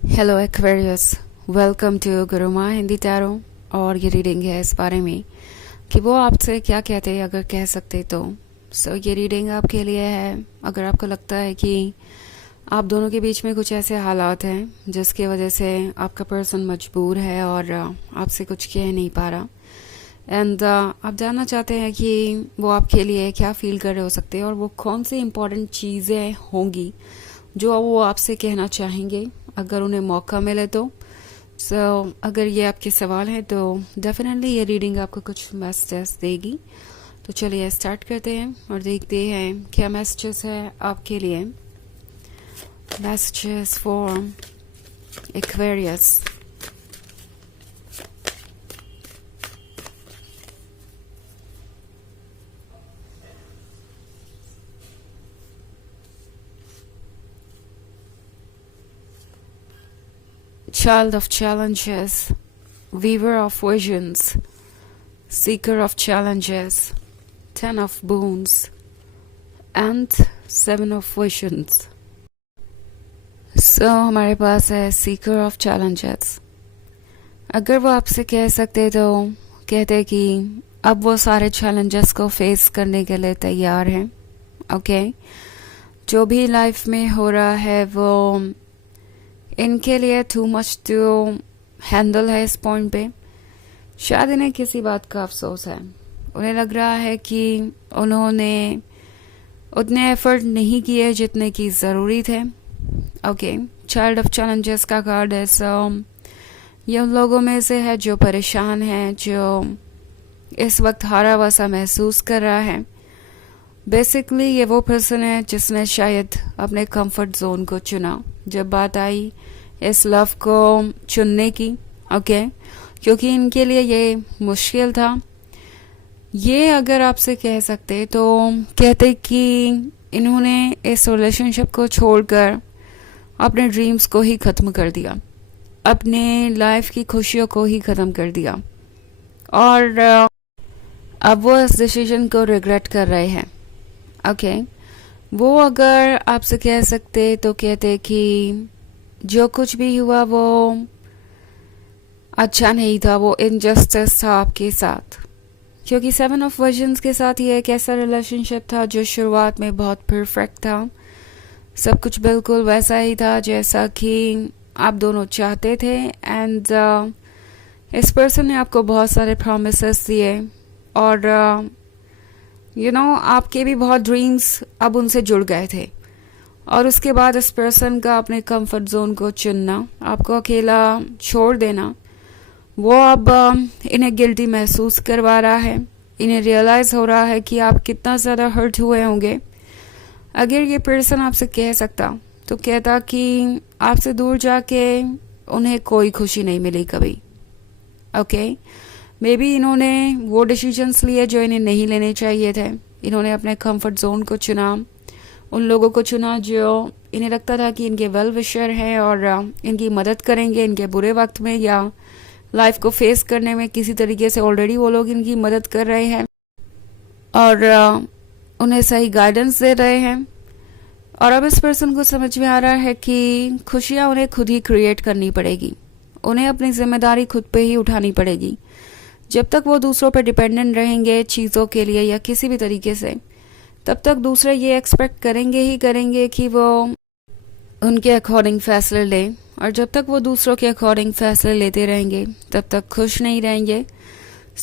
Hello Aquarius, welcome to Guruma Hindi tarot. और ये reading है इस बारे में कि वो आपसे क्या कहते हैं, अगर कह सकते तो। ये रीडिंग आपके लिए है अगर आपको लगता है कि आप दोनों के बीच में कुछ ऐसे हालात हैं जिसकी वजह से आपका पर्सन मजबूर है और आपसे कुछ कह नहीं पा रहा। एंड आप जानना चाहते हैं कि वो आपके लिए क्या फील कर रहे हो सकते हैं और वो कौन सी इम्पोर्टेंट चीज़ें होंगी जो वो आपसे कहना चाहेंगे अगर उन्हें मौका मिले तो। अगर ये आपके सवाल हैं तो डेफिनेटली ये रीडिंग आपको कुछ मैसेजेस देगी। तो चलिए स्टार्ट करते हैं और देखते हैं क्या मैसेजेस है आपके लिए। Messages for Aquarius. Child of challenges, weaver of visions, seeker of challenges, 10 of boons and 7 of visions. हमारे पास है सीकर ऑफ चैलेंजेस। अगर वो आपसे कह सकते तो कहते कि अब वो सारे चैलेंजेस को फेस करने के लिए तैयार हैं। ओके, जो भी लाइफ में हो रहा है वो इनके लिए टू मच टू हैंडल है इस पॉइंट पे। शायद इन्हें किसी बात का अफसोस है। उन्हें लग रहा है कि उन्होंने उतने एफर्ट नहीं किए जितने की ज़रूरी थे। ओके, चाइल्ड ऑफ चैलेंजेस का कार्ड है। ये उन लोगों में से है जो परेशान है, जो इस वक्त हारा हुआ सा महसूस कर रहा है। बेसिकली ये वो पर्सन है जिसने शायद अपने कंफर्ट जोन को चुना जब बात आई इस लव को चुनने की। ओके, क्योंकि इनके लिए ये मुश्किल था। ये अगर आपसे कह सकते तो कहते कि इन्होंने इस रिलेशनशिप को छोड़कर अपने ड्रीम्स को ही ख़त्म कर दिया, अपने लाइफ की खुशियों को ही ख़त्म कर दिया और अब वो इस डिसीजन को रिग्रेट कर रहे हैं। ओके, वो अगर आपसे कह सकते तो कहते कि जो कुछ भी हुआ वो अच्छा नहीं था, वो इनजस्टिस था आपके साथ। क्योंकि 7 ऑफ वर्जन्स के साथ ये एक ऐसा रिलेशनशिप था जो शुरुआत में बहुत परफेक्ट था। सब कुछ बिल्कुल वैसा ही था जैसा कि आप दोनों चाहते थे। एंड इस पर्सन ने आपको बहुत सारे प्रॉमिसेस दिए और आपके भी बहुत ड्रीम्स अब उनसे जुड़ गए थे। और उसके बाद इस पर्सन का अपने कंफर्ट जोन को चुनना, आपको अकेला छोड़ देना, वो अब इन्हें गिल्टी महसूस करवा रहा है। इन्हें रियलाइज़ हो रहा है कि आप कितना ज़्यादा हर्ट हुए होंगे। अगर ये पर्सन आपसे कह सकता तो कहता कि आपसे दूर जाके उन्हें कोई खुशी नहीं मिली कभी। ओके, मे बी इन्होंने वो डिसीजंस लिए जो इन्हें नहीं लेने चाहिए थे। इन्होंने अपने कंफर्ट जोन को चुना, उन लोगों को चुना जो इन्हें लगता था कि इनके वेल विशर हैं और इनकी मदद करेंगे इनके बुरे वक्त में या लाइफ को फेस करने में। किसी तरीके से ऑलरेडी वो लोग इनकी मदद कर रहे हैं और उन्हें सही गाइडेंस दे रहे हैं। और अब इस पर्सन को समझ में आ रहा है कि खुशियाँ उन्हें खुद ही क्रिएट करनी पड़ेगी, उन्हें अपनी जिम्मेदारी खुद पे ही उठानी पड़ेगी। जब तक वो दूसरों पर डिपेंडेंट रहेंगे चीज़ों के लिए या किसी भी तरीके से, तब तक दूसरे ये एक्सपेक्ट करेंगे ही करेंगे कि वो उनके अकॉर्डिंग फैसले लें। और जब तक वो दूसरों के अकॉर्डिंग फैसले लेते रहेंगे तब तक खुश नहीं रहेंगे।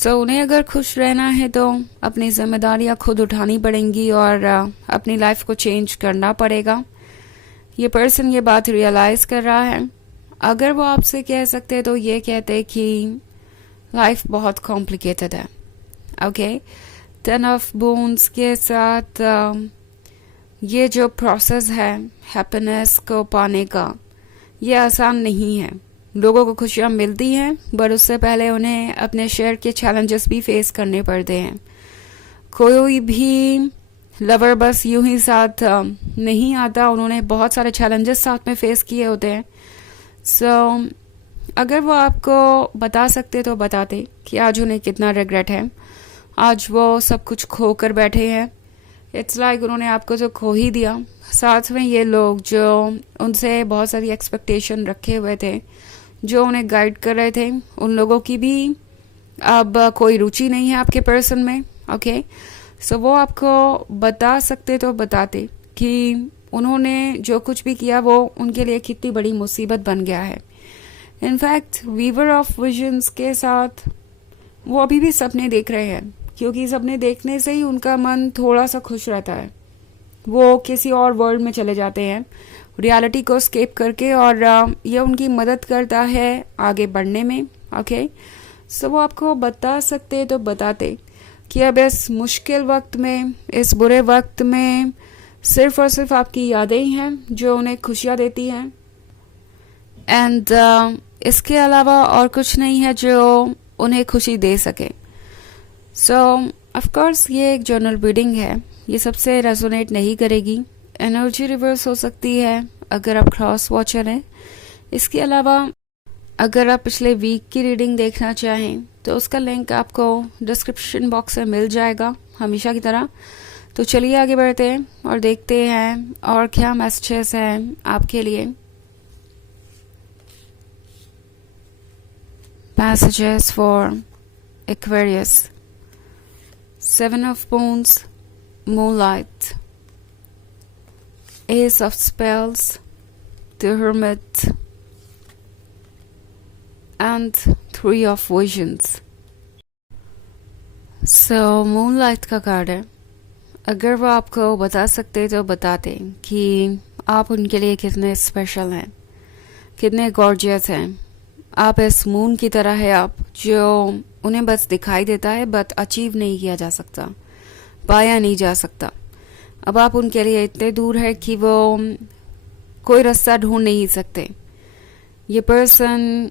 उन्हें अगर खुश रहना है तो अपनी जिम्मेदारियां खुद उठानी पड़ेंगी और अपनी लाइफ को चेंज करना पड़ेगा। ये पर्सन ये बात रियलाइज़ कर रहा है। अगर वो आपसे कह सकते तो ये कहते कि लाइफ बहुत कॉम्प्लिकेटेड है। ओके, 10 ऑफ बोन्स के साथ ये जो प्रोसेस है हैप्पीनेस को पाने का, ये आसान नहीं है। लोगों को खुशियाँ मिलती हैं बट उससे पहले उन्हें अपने शेयर के चैलेंजेस भी फेस करने पड़ते हैं। कोई भी लवर बस यूं ही साथ नहीं आता, उन्होंने बहुत सारे चैलेंजेस साथ में फेस किए होते हैं। अगर वो आपको बता सकते तो बताते कि आज उन्हें कितना रिग्रेट है। आज वो सब कुछ खो कर बैठे हैं इट्स लाइक उन्होंने आपको जो खो ही दिया। साथ में ये लोग जो उनसे बहुत सारी एक्सपेक्टेशन रखे हुए थे, जो उन्हें गाइड कर रहे थे, उन लोगों की भी अब कोई रुचि नहीं है आपके पर्सन में। ओके, सो वो आपको बता सकते तो बताते कि उन्होंने जो कुछ भी किया वो उनके लिए कितनी बड़ी मुसीबत बन गया है। इनफैक्ट वीवर ऑफ विजन्स के साथ वो अभी भी सपने देख रहे हैं, क्योंकि सपने देखने से ही उनका मन थोड़ा सा खुश रहता है। वो किसी और वर्ल्ड में चले जाते हैं रियलिटी को स्केप करके, और ये उनकी मदद करता है आगे बढ़ने में। ओके, सो वो आपको बता सकते तो बताते कि अब इस मुश्किल वक्त में, इस बुरे वक्त में सिर्फ और सिर्फ आपकी यादें ही हैं जो उन्हें खुशियाँ देती हैं, एंड इसके अलावा और कुछ नहीं है जो उन्हें खुशी दे सके। सो ऑफ कोर्स ये एक जर्नल रीडिंग है, ये सबसे रेजोनेट नहीं करेगी। एनर्जी रिवर्स हो सकती है अगर आप क्रॉस वॉचर हैं। इसके अलावा अगर आप पिछले वीक की रीडिंग देखना चाहें तो उसका लिंक आपको डिस्क्रिप्शन बॉक्स में मिल जाएगा हमेशा की तरह। तो चलिए आगे बढ़ते हैं और देखते हैं और क्या मैसेजेस हैं आपके लिए। Messages for Aquarius, 7 of Wands, Moonlight, Ace of Spells, the Hermit, and 3 of Visions. So Moonlight का कार्ड है। अगर वो आपको बता सकते तो बताते कि आप उनके लिए कितने स्पेशल हैं, कितने गॉर्जियस हैं। आप इस मून की तरह है आप, जो उन्हें बस दिखाई देता है बट अचीव नहीं किया जा सकता, पाया नहीं जा सकता। अब आप उनके लिए इतने दूर है कि वो कोई रास्ता ढूंढ नहीं सकते। ये पर्सन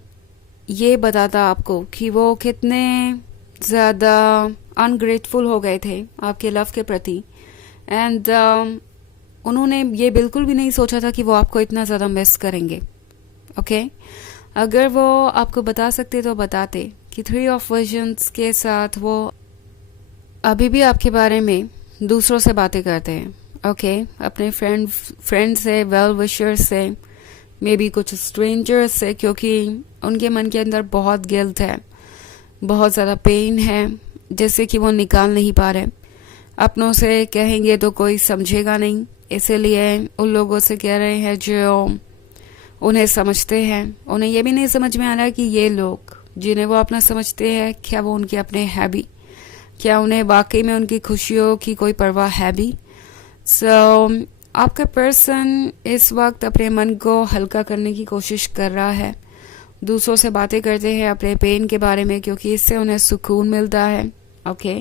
ये बताता आपको कि वो कितने ज़्यादा अनग्रेटफुल हो गए थे आपके लव के प्रति, एंड उन्होंने ये बिल्कुल भी नहीं सोचा था कि वो आपको इतना ज़्यादा मिस करेंगे। ओके, अगर वो आपको बता सकते तो बताते कि 3 of Visions के साथ वो अभी भी आपके बारे में दूसरों से बातें करते हैं। ओके, अपने फ्रेंड से, वेल विशर्स से, मे बी कुछ स्ट्रेंजर्स से, क्योंकि उनके मन के अंदर बहुत गिल्ट है, बहुत ज़्यादा पेन है जैसे कि वो निकाल नहीं पा रहे। अपनों से कहेंगे तो कोई समझेगा नहीं, इसीलिए उन लोगों से कह रहे हैं जो उन्हें समझते हैं। उन्हें ये भी नहीं समझ में आ रहा कि ये लोग जिन्हें वो अपना समझते हैं, क्या वो उनके अपने है भी, क्या उन्हें वाकई में उनकी खुशियों की कोई परवाह है भी। सो आपका पर्सन इस वक्त अपने मन को हल्का करने की कोशिश कर रहा है, दूसरों से बातें करते हैं अपने पेन के बारे में, क्योंकि इससे उन्हें सुकून मिलता है। ओके,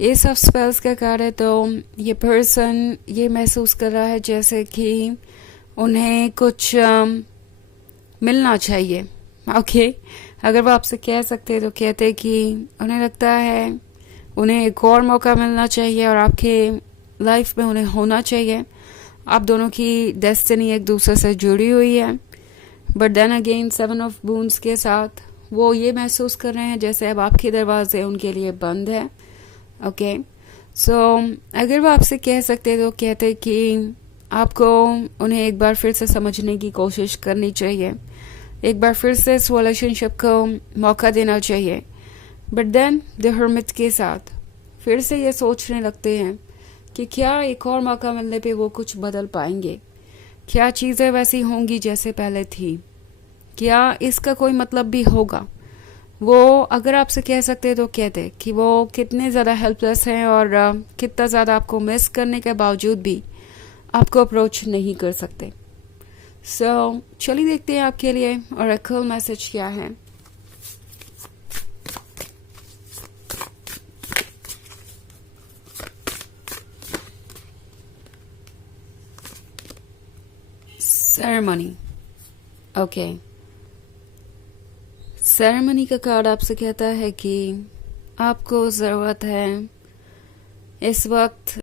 ये सब स्पेल्स का कार्य है। तो ये पर्सन ये महसूस कर रहा है जैसे कि उन्हें कुछ मिलना चाहिए। ओके, अगर वो आपसे कह सकते तो कहते कि उन्हें लगता है उन्हें एक और मौका मिलना चाहिए और आपके लाइफ में उन्हें होना चाहिए। आप दोनों की डेस्टिनी एक दूसरे से जुड़ी हुई है, but then again 7 of Wands के साथ वो ये महसूस कर रहे हैं जैसे अब आपके दरवाजे उनके लिए बंद है। ओके, सो अगर वो आपसे कह सकते तो कहते कि आपको उन्हें एक बार फिर से समझने की कोशिश करनी चाहिए, एक बार फिर से इस रिलेशनशिप को मौका देना चाहिए। बट देन द हर्मिट के साथ फिर से ये सोचने लगते हैं कि क्या एक और मौका मिलने पे वो कुछ बदल पाएंगे, क्या चीज़ें वैसी होंगी जैसे पहले थी, क्या इसका कोई मतलब भी होगा। वो अगर आपसे कह सकते तो कहते कि वो कितने ज़्यादा हेल्पलेस हैं और कितना ज़्यादा आपको मिस करने के बावजूद भी आपको अप्रोच नहीं कर सकते। सो चलिए देखते हैं आपके लिए ऑरेकल मैसेज क्या है। सेरेमनी। ओके, सेरेमनी का कार्ड आपसे कहता है कि आपको ज़रूरत है इस वक्त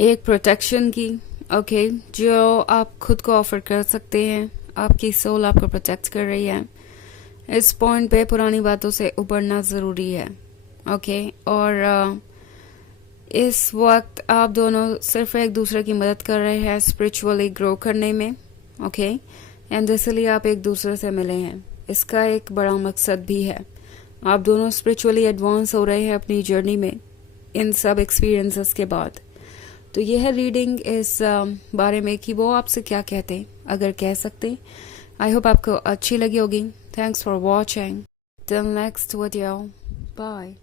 एक प्रोटेक्शन की। ओके, जो आप खुद को ऑफर कर सकते हैं। आपकी सोल आपको प्रोटेक्ट कर रही है। इस पॉइंट पे पुरानी बातों से उबरना ज़रूरी है। ओके, और इस वक्त आप दोनों सिर्फ एक दूसरे की मदद कर रहे हैं स्पिरिचुअली ग्रो करने में, ओके, एंड इसलिए आप एक दूसरे से मिले हैं। इसका एक बड़ा मकसद भी है, आप दोनों स्पिरिचुअली एडवांस हो रहे हैं अपनी जर्नी में इन सब एक्सपीरियंसेस के बाद। तो यह है रीडिंग इस बारे में कि वो आपसे क्या कहते हैं, अगर कह सकते। आई होप आपको अच्छी लगी होगी। Thanks for watching, till next video, bye.